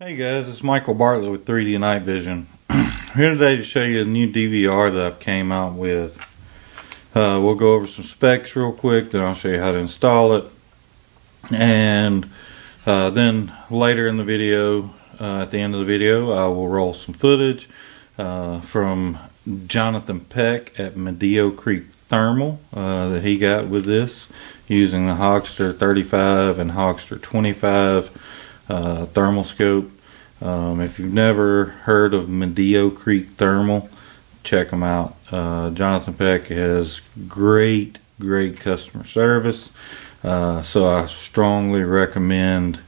Hey guys, it's Michael Bartlett with 3D Night Vision. Here today to show you a new DVR that I've came out with. We'll go over some specs real quick, then I'll show you how to install it. And then later in the video, at the end of the video, I will roll some footage from Jonathan Peck at Medio Creek Thermal that he got with this using the Hogster 35 and Hogster 25 thermal scope. If you've never heard of Medio Creek Thermal, check them out. Jonathan Peck has great customer service, so I strongly recommend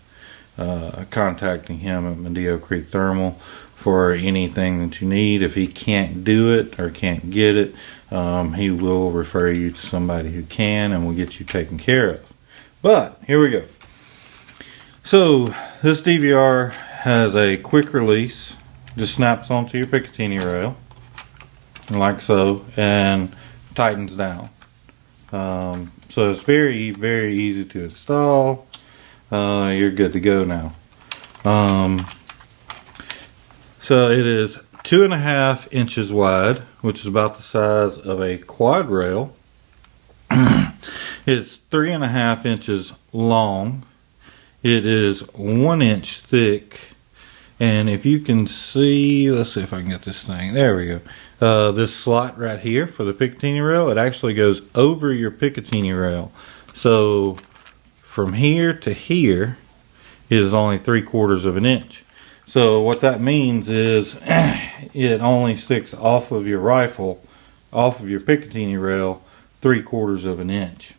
contacting him at Medio Creek Thermal for anything that you need. If he can't do it or can't get it, he will refer you to somebody who can and will get you taken care of. But here we go. So this DVR has a quick release, just snaps onto your Picatinny rail like so and tightens down. So it's very easy to install. You're good to go now. So it is 2.5 inches wide, which is about the size of a quad rail. It's 3.5 inches long. It is 1 inch thick, and if you can see, let's see if I can get this thing, there we go. This slot right here for the Picatinny rail, it actually goes over your Picatinny rail. So from here to here is only 3/4 of an inch. So what that means is it only sticks off of your rifle, off of your Picatinny rail, 3/4 of an inch.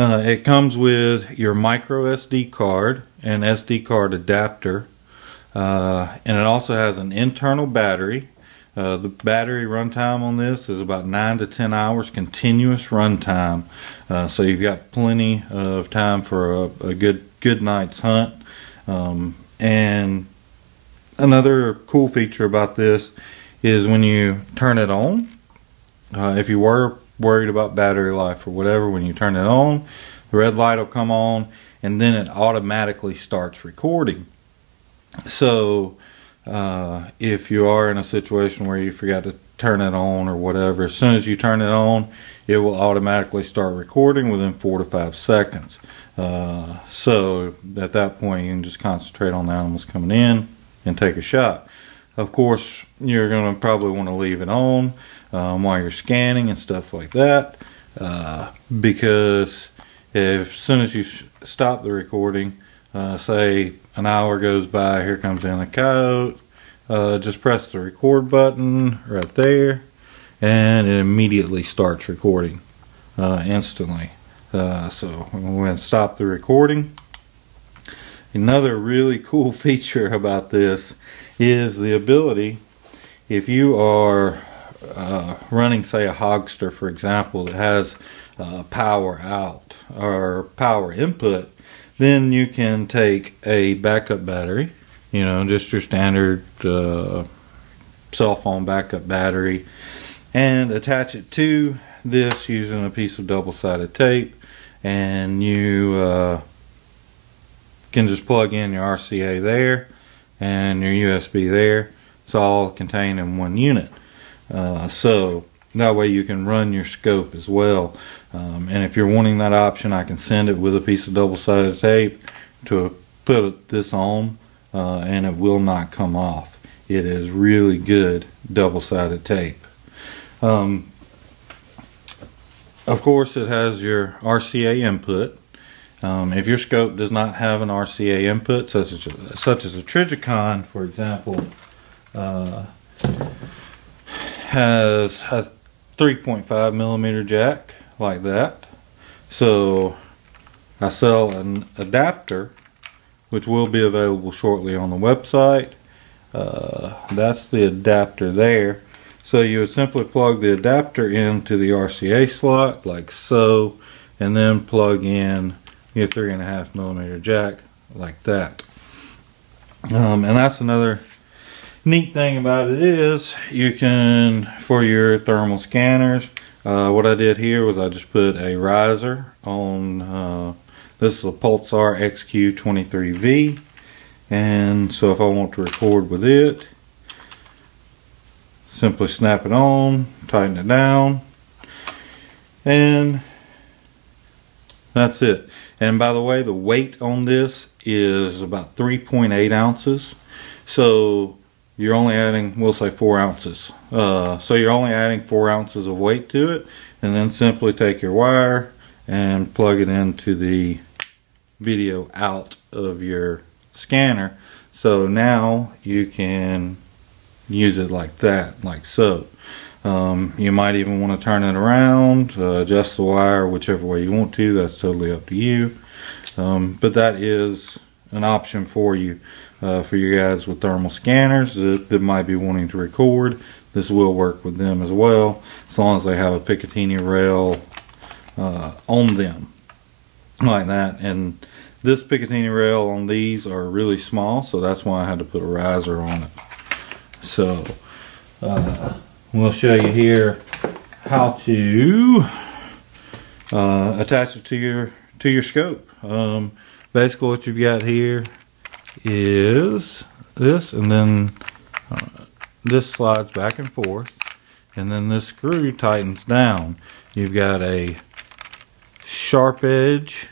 It comes with your micro SD card and SD card adapter, and it also has an internal battery. The battery runtime on this is about 9 to 10 hours continuous runtime, so you've got plenty of time for a good night's hunt. And another cool feature about this is when you turn it on, if you were worried about battery life or whatever, when you turn it on, the red light will come on and then it automatically starts recording. So if you are in a situation where you forgot to turn it on or whatever, as soon as you turn it on, it will automatically start recording within 4 to 5 seconds. So at that point you can just concentrate on the animals coming in and take a shot. Of course, you're going to probably want to leave it on while you're scanning and stuff like that, because as soon as you stop the recording, say an hour goes by, here comes in a coyote, just press the record button right there and it immediately starts recording instantly. So I'm going to stop the recording. Another really cool feature about this is the ability, if you are running, say, a Hogster, for example, that has power out or power input, then you can take a backup battery, you know, just your standard cell phone backup battery, and attach it to this using a piece of double-sided tape, and you can just plug in your RCA there and your USB there. It's all contained in one unit. So that way you can run your scope as well. And if you're wanting that option, I can send it with a piece of double-sided tape to put this on, and it will not come off. It is really good double-sided tape. Of course, it has your RCA input. If your scope does not have an RCA input, such as a Trijicon, for example, has a 3.5 millimeter jack like that. So I sell an adapter, which will be available shortly on the website. That's the adapter there. So you would simply plug the adapter into the RCA slot like so, and then plug in your 3.5 millimeter jack like that. And that's another neat thing about it is you can, for your thermal scanners, what I did here was I just put a riser on, this is a Pulsar XQ23V, And so if I want to record with it, simply snap it on, tighten it down, and that's it. And by the way, the weight on this is about 3.8 ounces. So you're only adding, we'll say 4 ounces. So you're only adding 4 ounces of weight to it, and then simply take your wire and plug it into the video out of your scanner. So now you can use it like that, like so. You might even want to turn it around, adjust the wire whichever way you want to. That's totally up to you. But that is an option for you, for you guys with thermal scanners that might be wanting to record. This will work with them as well, as long as they have a Picatinny rail on them, like that. And this Picatinny rail on these are really small, so that's why I had to put a riser on it. So we'll show you here how to attach it to your scope. Basically what you've got here is this, and then this slides back and forth, and then this screw tightens down. You've got a sharp edge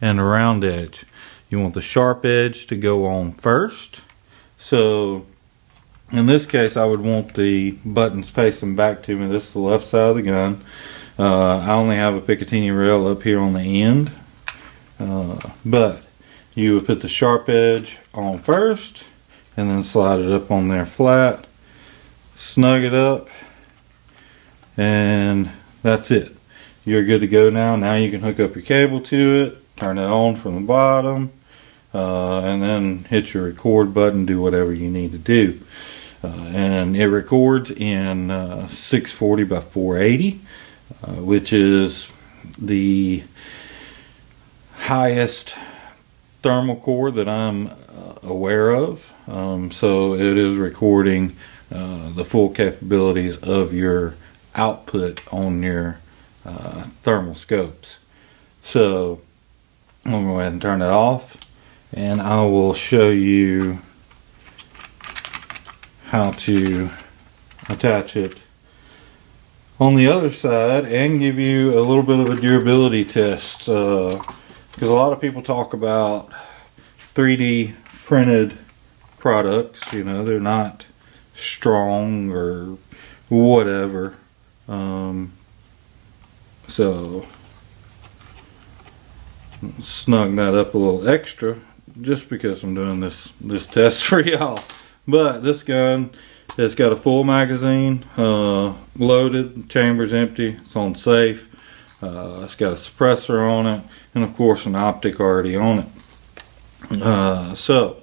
and a round edge. You want the sharp edge to go on first. So in this case, I would want the buttons facing back to me. This is the left side of the gun. I only have a Picatinny rail up here on the end. But you would put the sharp edge on first, and then slide it up on there flat, snug it up, and that's it. You're good to go now. Now you can hook up your cable to it, turn it on from the bottom, and then hit your record button, do whatever you need to do. And it records in 640 by 480, which is the highest thermal core that I'm aware of. So it is recording the full capabilities of your output on your thermal scopes. So I'm going to go ahead and turn it off, and I will show you how to attach it on the other side and give you a little bit of a durability test, because a lot of people talk about 3D printed products, you know, they're not strong or whatever. So snug that up a little extra just because I'm doing this test for y'all. But this gun has got a full magazine, loaded, chamber's empty, it's on safe, it's got a suppressor on it, and of course an optic already on it. So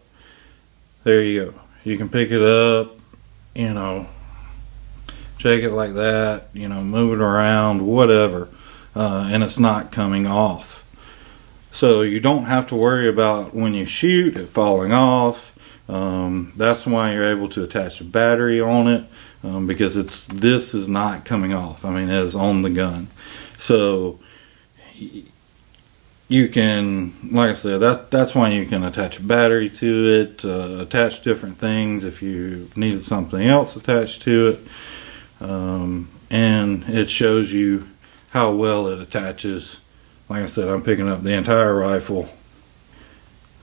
there you go. You can pick it up, you know, shake it like that, you know, move it around, whatever, and it's not coming off. So you don't have to worry about when you shoot it falling off. That's why you're able to attach a battery on it, because this is not coming off. I mean, it is on the gun. So you can, like I said, that's why you can attach a battery to it, attach different things if you needed something else attached to it, and it shows you how well it attaches. Like I said, I'm picking up the entire rifle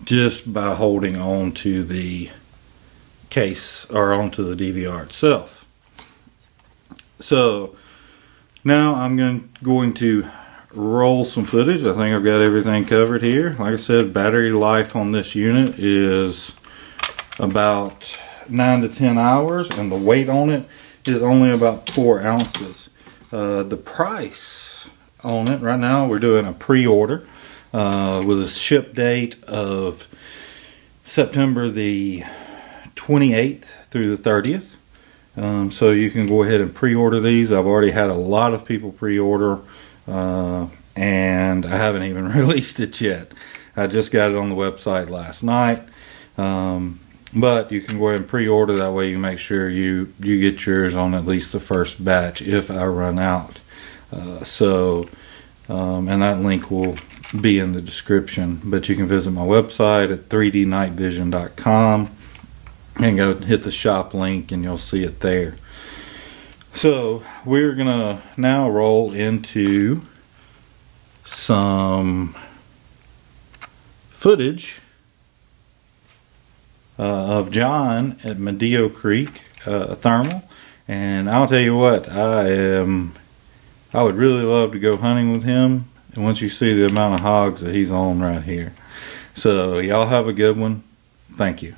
just by holding on to the case or onto the DVR itself. So now I'm going to roll some footage. I think I've got everything covered here. Like I said, battery life on this unit is about 9 to 10 hours, and the weight on it is only about 4 ounces. The price on it right now, we're doing a pre-order with a ship date of September the 28th through the 30th. So you can go ahead and pre-order these. I've already had a lot of people pre-order, and I haven't even released it yet. I just got it on the website last night. But you can go ahead and pre-order, that way you make sure you get yours on at least the first batch if I run out. So and that link will be in the description. But you can visit my website at 3dnightvision.com and go hit the shop link and you'll see it there. So we're gonna now roll into some footage of John at Medio Creek Thermal, and I'll tell you what, I would really love to go hunting with him, and once you see the amount of hogs that he's on right here. So y'all have a good one. Thank you.